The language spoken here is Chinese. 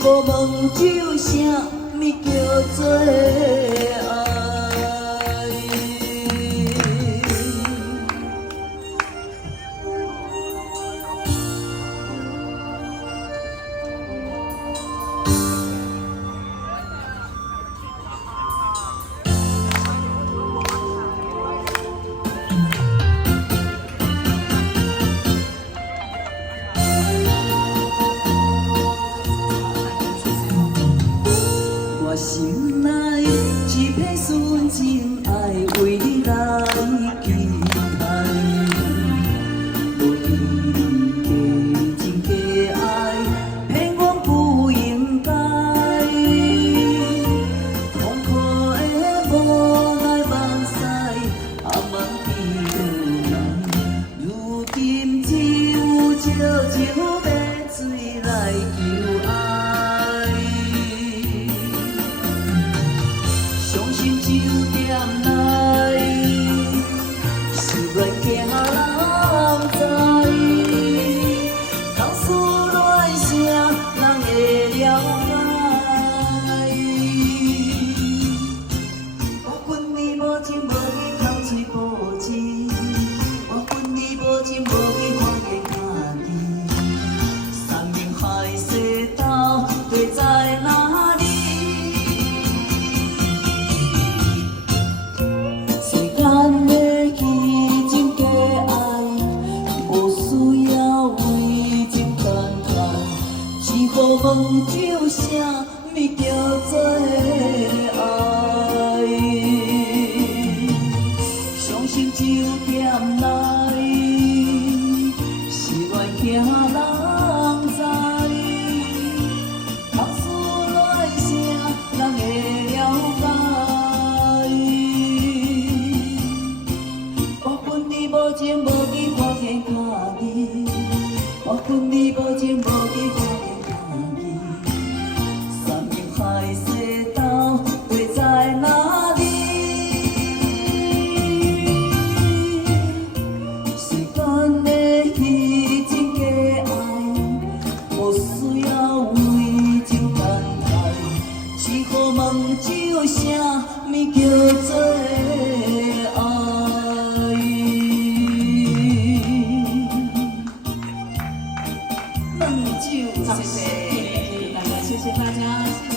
好问酒啥物叫做爱？我心内一片纯情爱，为你来期待。无你假情假爱，骗我不应该。痛苦的无奈梦西，阿梦伫倒来。如今只有借酒买醉来求爱。酒店内，是愿惊人知，当思恋啥人会了解？我恨你无情无义，偷嘴无舌，我恨你无情无义，看见家己，山明海誓到底在哪里？咱的虚情假爱，无需要为情感慨。只好问酒啥物叫做爱？相信酒店内，是愿惊人知。通思恋啥人会了解？无情无义，看见家己；我恨你无情无义，看见家己。山明海誓到底在哪里？是咱的虚情假爱，无需要为情感慨，只好问酒啥物叫做爱？谢谢大家。